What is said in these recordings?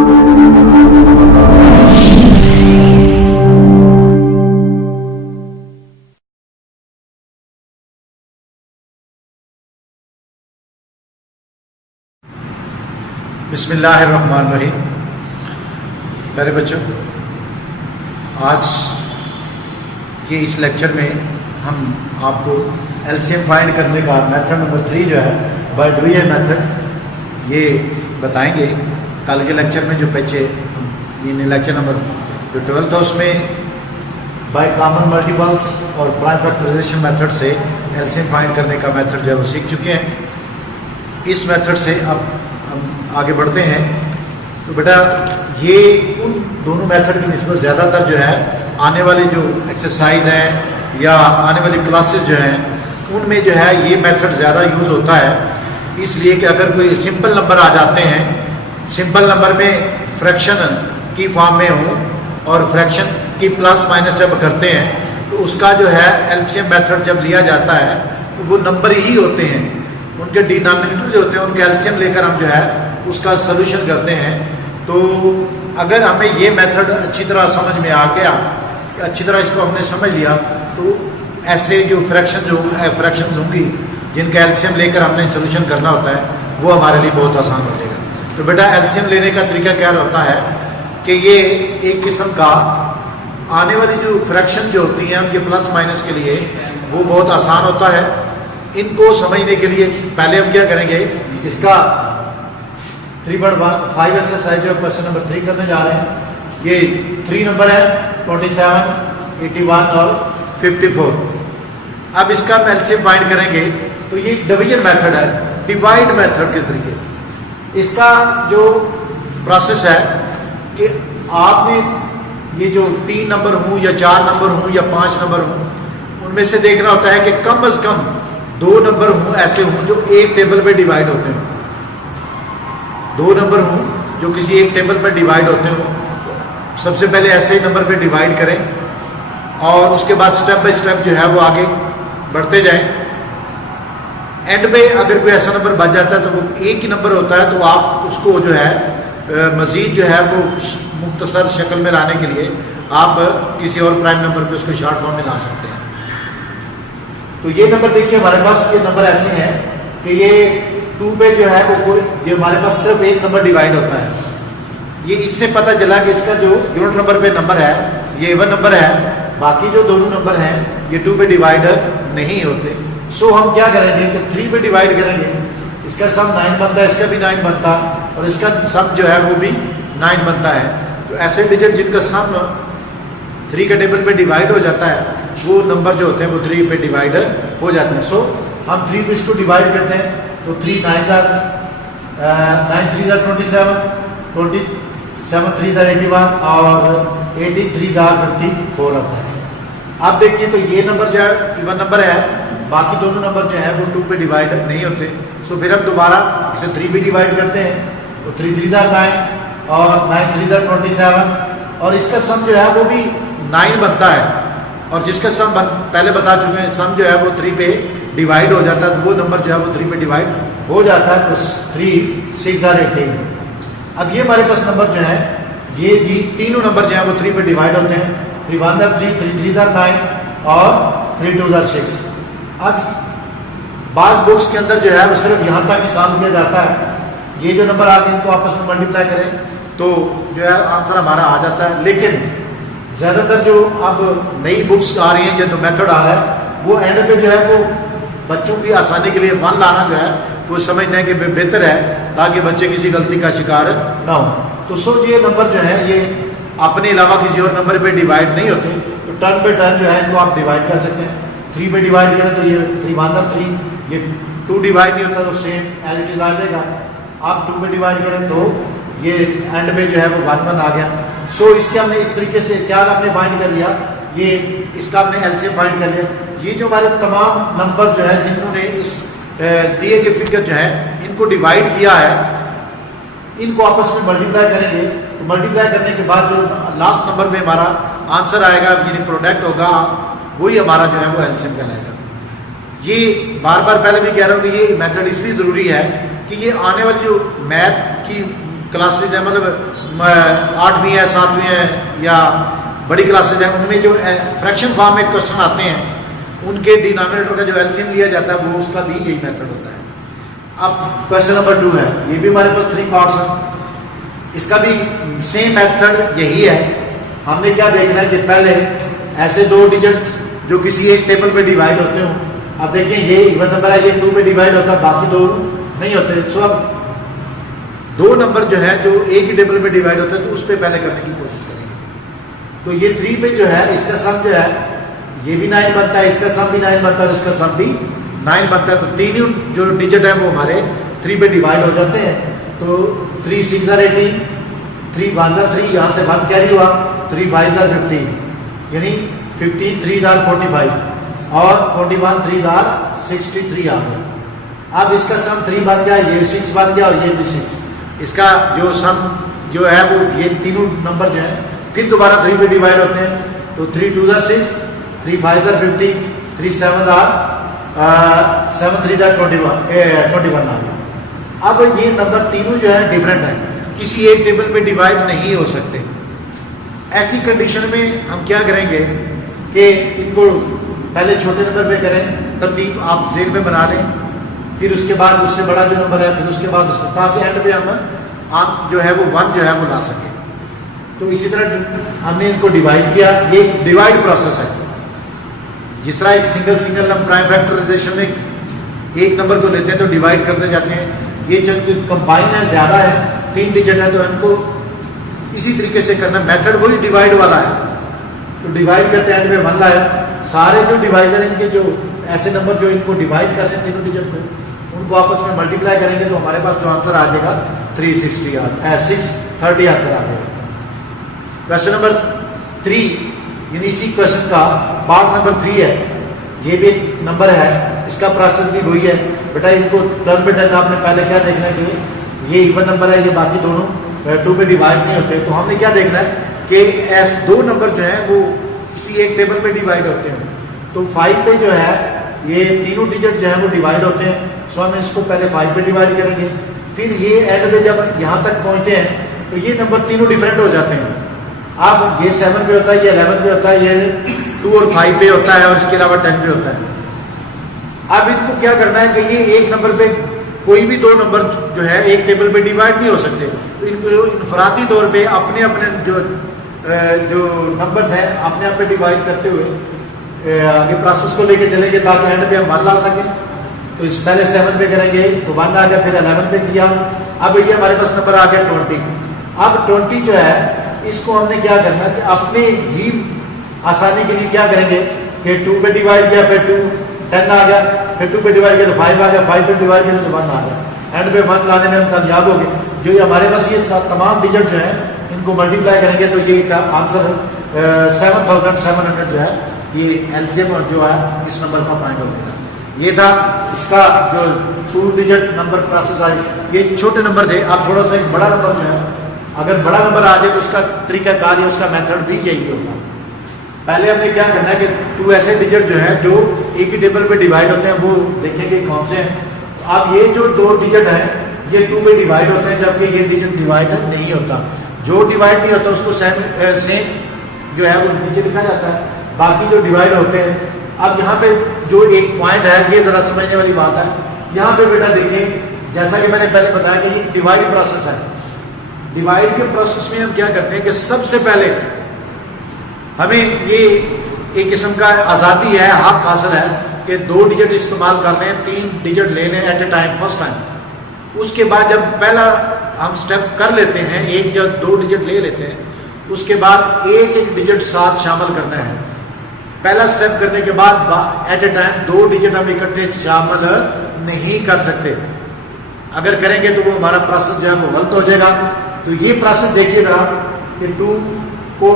बिस्मिल्लाहिर्रहमानिर्रहीम। प्यारे बच्चों, आज के इस लेक्चर में हम आपको एलसीएम फाइंड करने का मेथड नंबर 3 जो है बाय डुइयर मेथड ये बताएंगे। कल के लेक्चर में जो पीछे लेक्चर नंबर जो 12 था उसमें बाय कॉमन मल्टीपल्स और प्राइम फैक्टराइजेशन मेथड से एलसीएम फाइंड करने का मेथड जो है वो सीख चुके हैं। इस मेथड से अब हम आगे बढ़ते हैं। तो बेटा ये उन दोनों मेथड की निस्बत ज़्यादातर जो है आने वाले जो एक्सरसाइज हैं या आने वाली क्लासेस जो हैं उनमें जो है ये मेथड ज़्यादा यूज़ होता है। इसलिए कि अगर कोई सिंपल नंबर आ जाते हैं, सिंपल नंबर में फ्रैक्शन की फॉर्म में हो और फ्रैक्शन की प्लस माइनस जब करते हैं तो उसका जो है एलसीएम मेथड जब लिया जाता है तो वो नंबर ही होते हैं, उनके डिनोमिनेटर जो होते हैं उनके एलसीएम लेकर हम जो है उसका सोल्यूशन करते हैं। तो अगर हमें ये मेथड अच्छी तरह समझ में आ गया, अच्छी तरह इसको हमने समझ लिया, तो ऐसे जो फ्रैक्शंस होंगी जिनका एलसीएम लेकर हमने सोल्यूशन करना होता है वो हमारे लिए बहुत आसान हो जाएगा। तो बेटा एलसीएम लेने का तरीका क्या होता है कि ये एक किस्म का आने वाली जो फ्रैक्शन जो होती हैं उनके प्लस माइनस के लिए वो बहुत आसान होता है। इनको समझने के लिए पहले हम क्या करेंगे, इसका 3.15 एक्सरसाइज जो क्वेश्चन नंबर 3 करने जा रहे हैं। ये 3 नंबर है 27, 81 और 54। अब इसका हम एलसीएम फाइंड करेंगे तो ये डिवीजन मेथड है, डिवाइड मेथड के तरीके। इसका जो प्रोसेस है कि आपने ये जो 3 नंबर हूँ या 4 नंबर हूँ या 5 नंबर हूँ उनमें से देखना होता है कि कम अज कम 2 नंबर हूँ ऐसे हूँ जो एक टेबल पे डिवाइड होते हैं। 2 नंबर हूँ जो किसी एक टेबल पर डिवाइड होते हो, सबसे पहले ऐसे ही नंबर पे डिवाइड करें और उसके बाद स्टेप बाय स्टेप जो है वो आगे बढ़ते जाएं। एंड में अगर कोई ऐसा नंबर बच जाता है तो वो एक ही नंबर होता है, तो आप उसको जो है मजीद जो है वो मुख्तसर शक्ल में लाने के लिए आप किसी और प्राइम नंबर पे उसको शॉर्ट फॉर्म में ला सकते हैं। तो ये नंबर देखिए हमारे पास ये नंबर ऐसे हैं कि ये 2 पे जो है वो कोई जो हमारे पास सिर्फ एक नंबर डिवाइड होता है। ये इससे पता चला कि इसका जो यूनिट नंबर पे नंबर है ये इवन नंबर है, बाकी जो दोनों नंबर हैं ये 2 पे डिवाइड नहीं होते। सो हम क्या करेंगे कि 3 पे डिवाइड करेंगे, इसका सम 9 बनता है, इसका भी 9 बनता और इसका सम जो है वो भी 9 बनता है। तो ऐसे डिजिट जिनका सम 3 के टेबल पे डिवाइड हो जाता है वो नंबर जो होते हैं वो 3 पे डिवाइड हो जाते हैं। सो हम 3 पे इसको डिवाइड करते हैं तो 3 9 3 27, 27 3 81 और 18 3 54 आता है। अब देखिए तो ये नंबर जो है इवन नंबर है, बाकी दोनों नंबर जो है वो 2 पे डिवाइड नहीं होते। सो फिर हम दोबारा इसे 3 पे डिवाइड करते हैं तो 3 3 9 और 9 3 27 और इसका सम जो है वो भी 9 बनता है और जिसका सम पहले बता चुके हैं सम जो है वो 3 पे डिवाइड हो जाता है, तो वो नंबर जो है वो 3 पे डिवाइड हो जाता है। तो 3 6 18। अब ये हमारे पास नंबर जो है ये जी तीनों नंबर जो है वो 3 पे डिवाइड होते हैं। 3 1 3 3 3 9 और 3 2 6। अब बास बुक्स के अंदर जो है वो सिर्फ यहाँ तक ही सॉल्व किया जाता है। ये जो नंबर आते हैं इनको आपस में मल्टीप्लाई करें तो जो है आंसर हमारा आ जाता है। लेकिन ज़्यादातर जो अब नई बुक्स आ रही हैं या जो मेथड आ रहा है वो एंड पे जो है वो बच्चों की आसानी के लिए 1 लाना जो है वो समझने के बेहतर है ताकि बच्चे किसी गलती का शिकार ना हो। तो सो ये नंबर जो है ये अपने अलावा किसी और नंबर पे डिवाइड नहीं होते, तो टर्न पे टर्न जो है इनको आप डिवाइड कर सकते हैं। 3 पे डिवाइड करें तो ये 3 1 3, ये 2 डिवाइड नहीं होता तो सेम एज इट इज आ जाएगा। आप 2 पे डिवाइड करें तो ये एंड पे जो है वो 1 1 आ गया। सो इसके हमने इस तरीके से क्या हमने फाइंड कर लिया, ये इसका हमने एलसीएम फाइंड कर लिया। ये जो हमारे तमाम नंबर जो है जिन्होंने इस दिए गए फिगर जो है इनको डिवाइड किया है, इनको आपस में मल्टीप्लाई करेंगे तो मल्टीप्लाई करने के बाद जो लास्ट नंबर में हमारा आंसर आएगा यानी प्रोडक्ट होगा वही हमारा जो है वो एलसीएम कहलाएगा। ये बार बार पहले भी कह रहा हूँ कि ये मेथड इसलिए ज़रूरी है कि ये आने वाली जो मैथ की क्लासेज है, मतलब 8वीं है 7वीं है या बड़ी क्लासेज हैं, उनमें जो फ्रैक्शन फॉर्म में क्वेश्चन आते हैं उनके डिनोमिनेटर का जो एलसीएम लिया जाता है वो उसका भी यही मेथड होता है। अब क्वेश्चन नंबर 2 है, ये भी हमारे पास 3 पार्ट्स हैं, इसका भी सेम मेथड यही है। हमने क्या देखना है कि पहले ऐसे 2 डिजिट जो किसी एक टेबल पे डिवाइड होते हो, अब देखिए ये इवन नंबर है, ये 2 पे डिवाइड होता है, बाकी 2 नहीं होते। सो अब 2 नंबर जो है जो एक ही टेबल पे डिवाइड होते हैं तो उस पर पहले करने की कोशिश करेंगे। तो ये 3 पे जो है इसका सम जो है ये भी 9 बनता है, इसका सम भी 9 बनता है और इसका सम भी 9 बनता है। तो 3 जो डिजिट है वो हमारे 3 पे डिवाइड हो जाते हैं। तो 3 6 are 18, 3 1 are 3, यहाँ से 1 कैरी हुआ, 3 5 are 15, यानी 15 3 are 45 और 21 3 are 63 आ गया। अब इसका सम 3 बन गया, ये 6 बन गया और ये भी 6। इसका जो सम जो है वो ये तीनों नंबर जो है फिर दोबारा 3 पे डिवाइड होते हैं। तो 3 2 are 6, 3 5 are 15, 3 7 are 7 3 are 21 आ गया। अब ये नंबर तीनों जो है डिफरेंट है, किसी एक टेबल पे डिवाइड नहीं हो सकते। ऐसी कंडीशन में हम क्या करेंगे कि इनको पहले छोटे नंबर पे करें, तरतीब आप जेल में बना लें, फिर उसके बाद उससे बड़ा जो नंबर है फिर उसके बाद उसको, ताकि एंड पे हम जो है वो 1 जो है वो ला सकें। तो इसी तरह हमने इनको डिवाइड किया, ये डिवाइड प्रोसेस है। जिस तरह एक सिंगल नंबर प्राइम फैक्टराइजेशन में एक नंबर को लेते हैं तो डिवाइड करते जाते हैं, ये जो कंबाइन है ज़्यादा है 3 डिजिट है तो इनको इसी तरीके से करना। मेथड वही डिवाइड वाला है, तो डिवाइड करते हैं एंड में 1 लाया। सारे जो डिवाइजर इनके जो ऐसे नंबर जो इनको डिवाइड कर रहे हैं तीनों डिजिट को, उनको आपस में मल्टीप्लाई करेंगे तो हमारे पास जो आंसर आ जाएगा 630 आंसर आ जाएगा। क्वेश्चन नंबर 3 यानी इसी क्वेश्चन का पार्ट नंबर 3 है, ये भी नंबर है, इसका प्रोसेस भी वही है। बेटा इनको टर्न पे टर्न आपने पहले क्या देखना है कि ये इवन नंबर है, ये बाकी दोनों 2 पे डिवाइड नहीं होते। तो हमने क्या देखना है कि ऐसे 2 नंबर जो है वो किसी एक टेबल पे डिवाइड होते हैं। तो 5 पे जो है ये तीनों डिजिट जो है वो डिवाइड होते हैं। सो हम इसको पहले 5 पे डिवाइड करेंगे, फिर ये एंड में जब यहाँ तक पहुँचते हैं तो ये नंबर तीनों डिफरेंट हो जाते हैं। अब ये 7 पे होता है, ये 11 पे होता है, ये 2 और 5 पे होता है और इसके अलावा 10 पे होता है। अब इनको क्या करना है कि ये एक नंबर पे कोई भी 2 नंबर जो है एक टेबल पे डिवाइड नहीं हो सकते। तो इनको इनफरादी तौर पे अपने अपने जो नंबर्स हैं अपने आप पे डिवाइड करते हुए आगे प्रोसेस को लेके चलेंगे ताकि एंड पे हम 1 ला सकें। तो इस पहले 7 पे करेंगे तो 1 आ गया, फिर 11 पे किया, अब ये हमारे पास नंबर आ गया 20। अब 20 जो है इसको हमने क्या करना है कि अपने ही आसानी के लिए क्या करेंगे कि 2 पे डिवाइड किया, फिर 2 10 आ गया, फिर 2 पे डिवाइड किया तो 5 आ गया, 5 पे डिवाइड किया तो 1 आ गया। एंड पे 1 लाने में हम कामयाब हो गए। जो हमारे पास ये तमाम डिजिट जो है इनको मल्टीप्लाई करेंगे तो ये आंसर 7700 जो है ये एलसीएम जो है इस नंबर का फाइंड हो जाएगा। ये था इसका जो 2 डिजिट नंबर प्रोसेस आई। ये छोटे नंबर थे, अब थोड़ा सा एक बड़ा नंबर जो है, अगर बड़ा नंबर आ जाए तो उसका तरीकाकार या उसका मेथड भी यही होगा। पहले हमने क्या करना है कि 2 ऐसे डिजिट जो है जो एक ही टेबल पे डिवाइड होते हैं वो देखेंगे कौन से हैं। अब ये जो 2 डिजिट है ये 2 पे डिवाइड होते हैं, जबकि ये डिजिट डिवाइड नहीं होता। जो डिवाइड नहीं होता उसको सेम जो है वो नीचे लिखा जाता है, बाकी जो डिवाइड होते हैं। अब यहाँ पे जो एक पॉइंट है ये जरा समझने वाली बात है। यहाँ पे बेटा देखिए, जैसा कि मैंने पहले बताया कि ये डिवाइड प्रोसेस है। डिवाइड के प्रोसेस में हम क्या करते हैं कि सबसे पहले हमें ये एक किस्म का आज़ादी है, हक हासिल है कि 2 डिजिट इस्तेमाल कर लें, 3 डिजिट ले लें at a time first time. उसके बाद जब पहला हम स्टेप कर लेते हैं, एक या 2 डिजिट ले लेते हैं, उसके बाद एक डिजिट साथ शामिल करना है। पहला स्टेप करने के बाद एट ए टाइम 2 डिजिट हम इकट्ठे शामिल नहीं कर सकते। अगर करेंगे तो वो हमारा प्रोसेस जो है वो गलत हो जाएगा। तो ये प्रोसेस देखिए जरा कि 2 को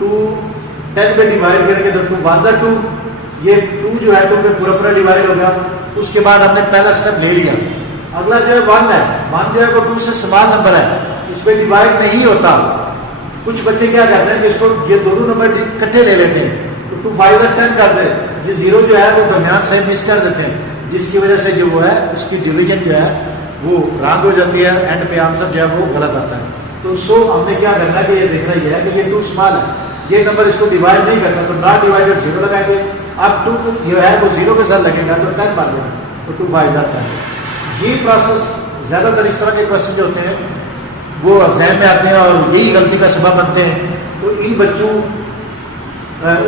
2 10 पे डिवाइड करेंगे तो 2 1 2, ये 2 जो है 2 पे पूरा डिवाइड हो गया। उसके बाद हमने पहला स्टेप ले लिया। अगला जो है 1 है, 1 जो है वो 2 से स्मॉल नंबर है, इस पे डिवाइड नहीं होता। कुछ बच्चे क्या करते हैं कि इसको ये दोनों नंबर इकट्ठे ले लेते हैं, तो 2 5 और 10 कर दे, ये 0 जो है वो दरमियान से मिस कर देते हैं, जिसकी वजह से जो वो है उसकी डिवीजन जो है वो रॉन्ग हो जाती है, एंड पे आंसर जो है वो गलत आता है। तो सो हमने क्या करना है कि ये देखना ही है कि ये 2 स्मॉल है, ये नंबर इसको डिवाइड नहीं करना, तो नॉट डिवाइडेड 0 लगाएंगे। अब 2 जो है वो 0 के साथ लगेगा तो 10 मान लेना, तो 2 5 जाता है। ये प्रोसेस ज़्यादातर इस तरह के क्वेश्चन जो होते हैं वो एग्जाम में आते हैं और यही गलती का सबब बनते हैं। तो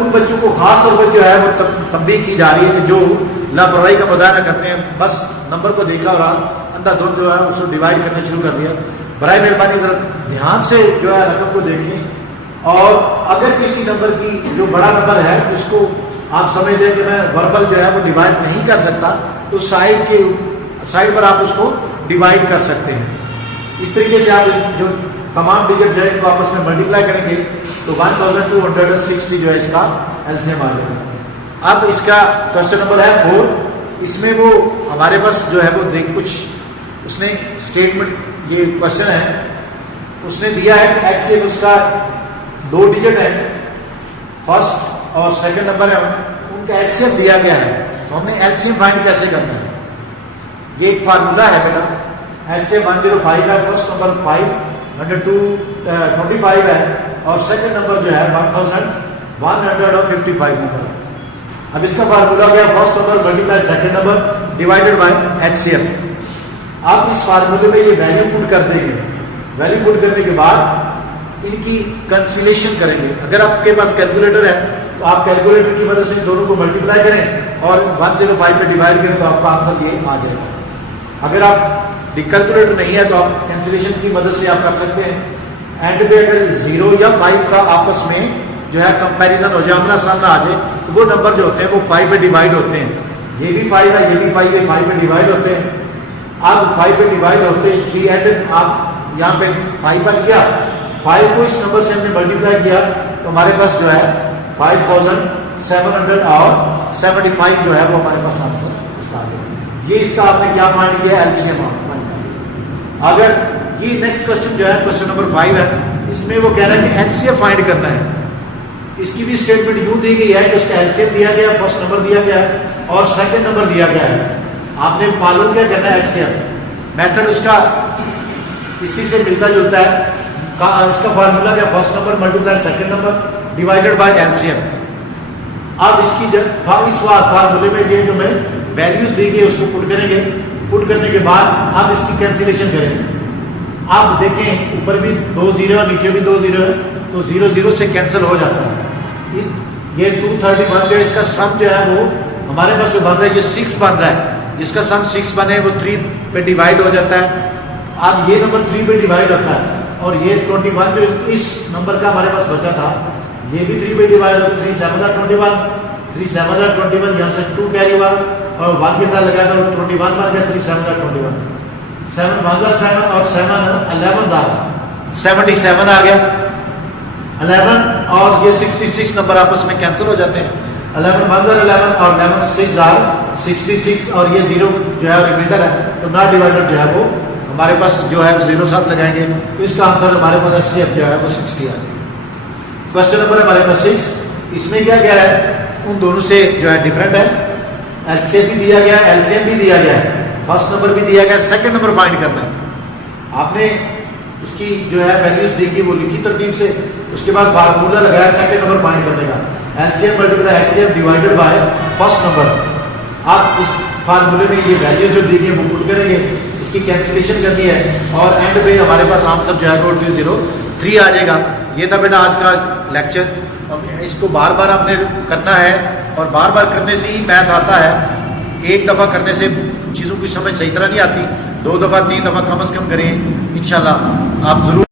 उन बच्चों को खास तौर पर जो है वो तंबीह की जा रही है कि जो लापरवाही का मुजाहरा करते हैं, बस नंबर को देखा और अंधाधुंध जो है उसको डिवाइड करना शुरू कर दिया। बराए मेहरबानी जरा ध्यान से जो है रकम को देखें और अगर किसी नंबर की जो बड़ा नंबर है उसको आप समझ लें कि मैं वर्बल जो है वो डिवाइड नहीं कर सकता, तो साइड पर आप उसको डिवाइड कर सकते हैं। इस तरीके से आप जो तमाम डिजिट जो है इनको आपस में मल्टीप्लाई करेंगे तो 1260 जो है इसका एलसीएम आ जाएगा। अब इसका क्वेश्चन नंबर है 4। इसमें वो हमारे पास जो है वो कुछ उसने स्टेटमेंट, ये क्वेश्चन है उसने दिया है एलसीएम उसका 2 डिजिट है, फर्स्ट और सेकंड नंबर है, उनका एलसीएम दिया गया है। तो हमने एलसीएम फाइंड कैसे करना है, ये एक फार्मूला है बेटा। एलसीएम 105 है, फर्स्ट नंबर 525 है और सेकंड नंबर जो है 1155 नंबर। अब इसका फार्मूला क्या, first number multiply second number divided by HCF. आप इस फार्मूले में ये वैल्यू पुट कर देंगे, वैल्यू पुट करने के बाद इनकी कंसिलेशन करेंगे। अगर आपके पास कैलकुलेटर है तो आप कैलकुलेटर की मदद से दोनों को मल्टीप्लाई करें और 105 पे डिवाइड करें तो आपका आंसर ये आ जाएगा। अगर आप कैलकुलेटर नहीं है तो आप कैंसिलेशन की मदद से आप कर सकते हैं। एंड पे अगर 0 या 5 का आपस में जो है कंपैरिजन हो जाए, आमना सामना आ जाए, तो वो नंबर जो होते हैं वो 5 पे डिवाइड होते हैं। ये भी 5 है, ये भी 5 है, 5 पे डिवाइड होते हैं। अब 5 पे डिवाइड होते हैं, एंड आप यहाँ पे 5 बच गया, 5 को इस नंबर से हमने मल्टीप्लाई किया तो हमारे पास जो है 5775 जो है वो हमारे पास आंसर इसका आ गया। ये इसका आपने क्या फाइंड किया, एलसीएम फाइंड। अगर ये नेक्स्ट क्वेश्चन जो है क्वेश्चन नंबर 5 है, इसमें वो कह रहा है कि एचसीएफ फाइंड करना है। इसकी भी स्टेटमेंट यूं दी गई है कि उसका एलसीएम दिया गया, फर्स्ट नंबर दिया गया है और सेकंड नंबर दिया गया है। आपने मालूम क्या करना है, एचसीएफ मेथड उसका इसी से मिलता जुलता है। इसका फार्मूला क्या, first number multiply second number divided by LCM. अब इसकी इस फार्मूले में ये जो मैं वैल्यूज दी गई उसको पुट करेंगे, पुट करने के बाद आप इसकी कैंसिलेशन करेंगे। आप देखें ऊपर भी 2 0 और नीचे भी 2 0 है, तो 0 0 से कैंसिल हो जाता है। ये 231 जो है इसका सम जो है वो हमारे पास जो बन रहा है ये 6 बन रहा है। जिसका सम 6 बने वो 3 पे डिवाइड हो जाता है। अब ये नंबर 3 पे डिवाइड होता है और ये 21 जो इस नंबर का हमारे पास बचा था ये भी 3 पे डिवाइड हो, 3 7 21, 3 7 21, यहाँ से 2 कैरी हुआ और 1 के साथ लगाया तो 21 बन गया, 3 7 21, 7 1 7 और 7 11 77 आ गया। 11 और ये 66 नंबर आपस में कैंसिल हो जाते हैं। 11 1 11 और 11 6 66 और ये 0 जो है रिमाइंडर है, तो नॉट डिवाइडेड जो है वो हमारे पास जो है 0 साथ लगाएंगे तो इसका आंसर हमारे पास एचसीएफ जो है वो 60 आ जाएगा। क्वेश्चन नंबर हमारे पास 6, इसमें क्या कह रहा है, उन दोनों से जो है डिफरेंट है। एचसीएफ भी दिया गया है, एलसीएम भी दिया गया है, फर्स्ट नंबर भी दिया गया है, सेकंड नंबर फाइंड करना है। आपने उसकी जो है वैल्यूज देखी वो लिखी तरतीब से, उसके बाद फार्मूला लगाया सेकंड नंबर फाइंड करने का, LCM multiply HCF divided by first number. आप इस फार्मूले में ये वैल्यू जो दी गई वो पुट करेंगे, इसकी कैंसिलेशन करनी है और एंड पे हमारे पास आंसर जो है 203 आ जाएगा। ये था बेटा आज का लेक्चर। इसको बार बार आपने करना है और बार बार करने से ही मैथ आता है। एक दफ़ा करने से चीज़ों की समझ सही तरह नहीं आती, 2 दफ़ा 3 दफ़ा कम से कम करें, इंशाल्लाह आप ज़रूर